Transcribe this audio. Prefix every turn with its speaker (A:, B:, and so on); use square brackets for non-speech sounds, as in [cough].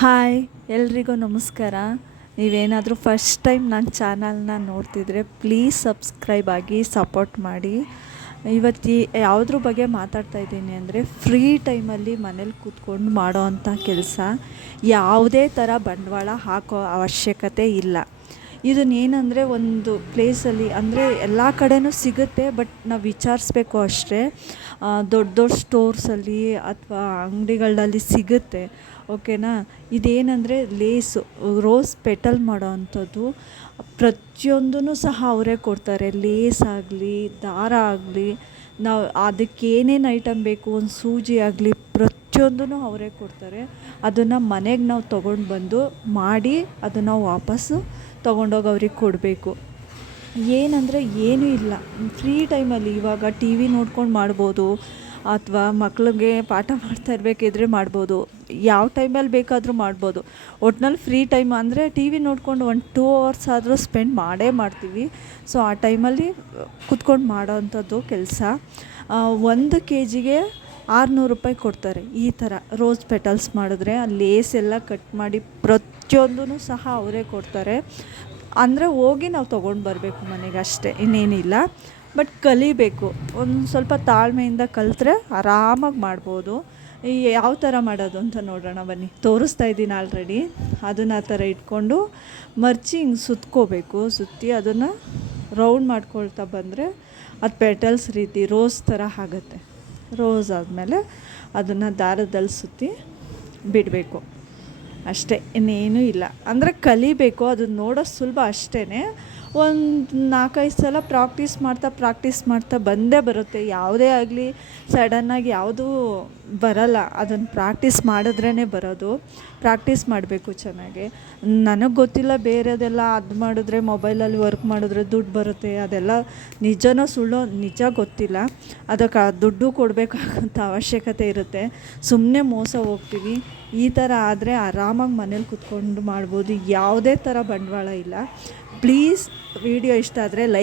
A: Hi, ಎಲ್ರಿಗೂ ನಮಸ್ಕಾರ. ನೀವೇನಾದರೂ ಫಸ್ಟ್ ಟೈಮ್ ನನ್ನ ಚಾನಲ್ನ ನೋಡ್ತಿದ್ರೆ ಪ್ಲೀಸ್ ಸಬ್ಸ್ಕ್ರೈಬ್ ಆಗಿ ಸಪೋರ್ಟ್ ಮಾಡಿ. ಇವತ್ತು ಯಾವುದ್ರ ಬಗ್ಗೆ ಮಾತಾಡ್ತಾ ಇದ್ದೀನಿ ಅಂದರೆ ಫ್ರೀ ಟೈಮಲ್ಲಿ ಮನೇಲಿ ಕೂತ್ಕೊಂಡು ಮಾಡೋ ಅಂಥ ಕೆಲಸ. ಯಾವುದೇ ಥರ ಬಂಡವಾಳ ಹಾಕೋ ಅವಶ್ಯಕತೆ ಇಲ್ಲ. ಇದನ್ನೇನಂದರೆ ಒಂದು ಪ್ಲೇಸಲ್ಲಿ ಅಂದರೆ ಎಲ್ಲ ಕಡೆನೂ ಸಿಗುತ್ತೆ ಬಟ್ ನಾವು ವಿಚಾರಿಸ್ಬೇಕು ಅಷ್ಟೇ. ದೊಡ್ಡ ದೊಡ್ಡ ಸ್ಟೋರ್ಸಲ್ಲಿ ಅಥವಾ ಅಂಗಡಿಗಳಲ್ಲಿ ಸಿಗುತ್ತೆ ಓಕೆನಾ ಇದೇನಂದರೆ ಲೇಸು ರೋಸ್ ಪೆಟಲ್ ಮಾಡೋ ಅಂಥದ್ದು. ಪ್ರತಿಯೊಂದೂ ಸಹ ಅವರೇ ಕೊಡ್ತಾರೆ ಲೇಸ್ ಆಗಲಿ, ದಾರ ಆಗಲಿ. ನಾವು ಅದಕ್ಕೇನೇನು ಐಟಮ್ ಬೇಕು, ಒಂದು ಸೂಜಿ ಆಗಲಿ ಪ್ರತಿಯೊಂದೂ ಅವರೇ ಕೊಡ್ತಾರೆ. ಅದನ್ನು ಮನೆಗೆ ನಾವು ತೊಗೊಂಡು ಬಂದು ಮಾಡಿ ಅದನ್ನು ವಾಪಸ್ಸು ತೊಗೊಂಡೋಗಿ ಅವ್ರಿಗೆ ಕೊಡಬೇಕು. ಏನಂದರೆ ಏನೂ ಇಲ್ಲ. ಫ್ರೀ ಟೈಮಲ್ಲಿ ಇವಾಗ ಟಿ ವಿ ನೋಡ್ಕೊಂಡು ಮಾಡ್ಬೋದು ಅಥವಾ ಮಕ್ಳಿಗೆ ಪಾಠ [laughs] ಮಾಡ್ತಾ ಇರಬೇಕಿದ್ರೆ ಮಾಡ್ಬೋದು. ಯಾವ ಟೈಮಲ್ಲಿ ಬೇಕಾದರೂ ಮಾಡ್ಬೋದು. ಒಟ್ನಲ್ಲಿ ಫ್ರೀ ಟೈಮ್ ಅಂದರೆ ಟಿ ವಿ ನೋಡ್ಕೊಂಡು ಒಂದು ಟೂ ಅವರ್ಸ್ ಆದರೂ ಸ್ಪೆಂಡ್ ಮಾಡೇ ಮಾಡ್ತೀವಿ. ಸೊ ಆ ಟೈಮಲ್ಲಿ ಕುತ್ಕೊಂಡು ಮಾಡೋ ಅಂಥದ್ದು ಕೆಲಸ. ಒಂದು ಕೆ ಜಿಗೆ ಆರುನೂರು ರೂಪಾಯಿ ಕೊಡ್ತಾರೆ. ಈ ಥರ ರೋಸ್ ಪೆಟಲ್ಸ್ ಮಾಡಿದ್ರೆ ಆ ಲೇಸ್ ಎಲ್ಲ ಕಟ್ ಮಾಡಿ ಪ್ರತಿಯೊಂದೂ ಸಹ ಅವರೇ ಕೊಡ್ತಾರೆ. ಅಂದರೆ ಹೋಗಿ ನಾವು ತೊಗೊಂಡು ಬರಬೇಕು ಮನೆಗೆ ಅಷ್ಟೇ, ಇನ್ನೇನಿಲ್ಲ. ಬಟ್ ಕಲಿಬೇಕು. ಒಂದು ಸ್ವಲ್ಪ ತಾಳ್ಮೆಯಿಂದ ಕಲಿತ್ರೆ ಆರಾಮಾಗಿ ಮಾಡ್ಬೋದು. ಈ ಯಾವ ಥರ ಮಾಡೋದು ಅಂತ ನೋಡೋಣ ಬನ್ನಿ. ತೋರಿಸ್ತಾ ಇದ್ದೀನಿ ಆಲ್ರೆಡಿ ಅದನ್ನು ಆ ಥರ ಇಟ್ಕೊಂಡು ಮರ್ಚಿ ಹಿಂಗೆ ಸುತ್ಕೋಬೇಕು. ಸುತ್ತಿ ಅದನ್ನು ರೌಂಡ್ ಮಾಡ್ಕೊಳ್ತಾ ಬಂದರೆ ಅದು ಪೆಟಲ್ಸ್ ರೀತಿ ರೋಸ್ ಥರ ಆಗುತ್ತೆ. ರೋಸ್ ಆದಮೇಲೆ ಅದನ್ನು ದಾರದಲ್ಲಿ ಸುತ್ತಿ ಬಿಡಬೇಕು. ಅಷ್ಟೇ, ಇನ್ನೇನೂ ಇಲ್ಲ. ಅಂದರೆ ಕಲಿಬೇಕು, ಅದನ್ನ ನೋಡೋ ಸುಲಭ ಅಷ್ಟೇ ಒಂದು ನಾಲ್ಕೈದು ಸಲ ಪ್ರಾಕ್ಟೀಸ್ ಮಾಡ್ತಾ ಪ್ರಾಕ್ಟೀಸ್ ಮಾಡ್ತಾ ಬಂದೇ ಬರುತ್ತೆ. ಯಾವುದೇ ಆಗಲಿ ಸಡನ್ನಾಗಿ ಯಾವುದೂ ಬರಲ್ಲ. ಅದನ್ನು ಪ್ರಾಕ್ಟೀಸ್ ಮಾಡಿದ್ರೇ ಬರೋದು. ಪ್ರಾಕ್ಟೀಸ್ ಮಾಡಬೇಕು ಚೆನ್ನಾಗಿ. ನನಗೆ ಗೊತ್ತಿಲ್ಲ ಬೇರೆದೆಲ್ಲ ಅದು ಮಾಡಿದ್ರೆ ಮೊಬೈಲಲ್ಲಿ ವರ್ಕ್ ಮಾಡಿದ್ರೆ ದುಡ್ಡು ಬರುತ್ತೆ. ಅದೆಲ್ಲ ನಿಜನೋ ಸುಳ್ಳೋ ನಿಜ ಗೊತ್ತಿಲ್ಲ. ಅದಕ್ಕೆ ದುಡ್ಡು ಕೊಡಬೇಕಾಗಂಥ ಅವಶ್ಯಕತೆ ಇರುತ್ತೆ. ಸುಮ್ಮನೆ ಮೋಸ ಹೋಗ್ತೀವಿ. ಈ ಥರ ಆದರೆ ಆರಾಮಾಗಿ ಮನೇಲಿ ಕುತ್ಕೊಂಡು ಮಾಡ್ಬೋದು. ಯಾವುದೇ ಥರ ಬಂಡವಾಳ ಇಲ್ಲ. ಪ್ಲೀಸ್ ವಿಡಿಯೋ ಇಷ್ಟ ಆದರೆ ಲೈಕ್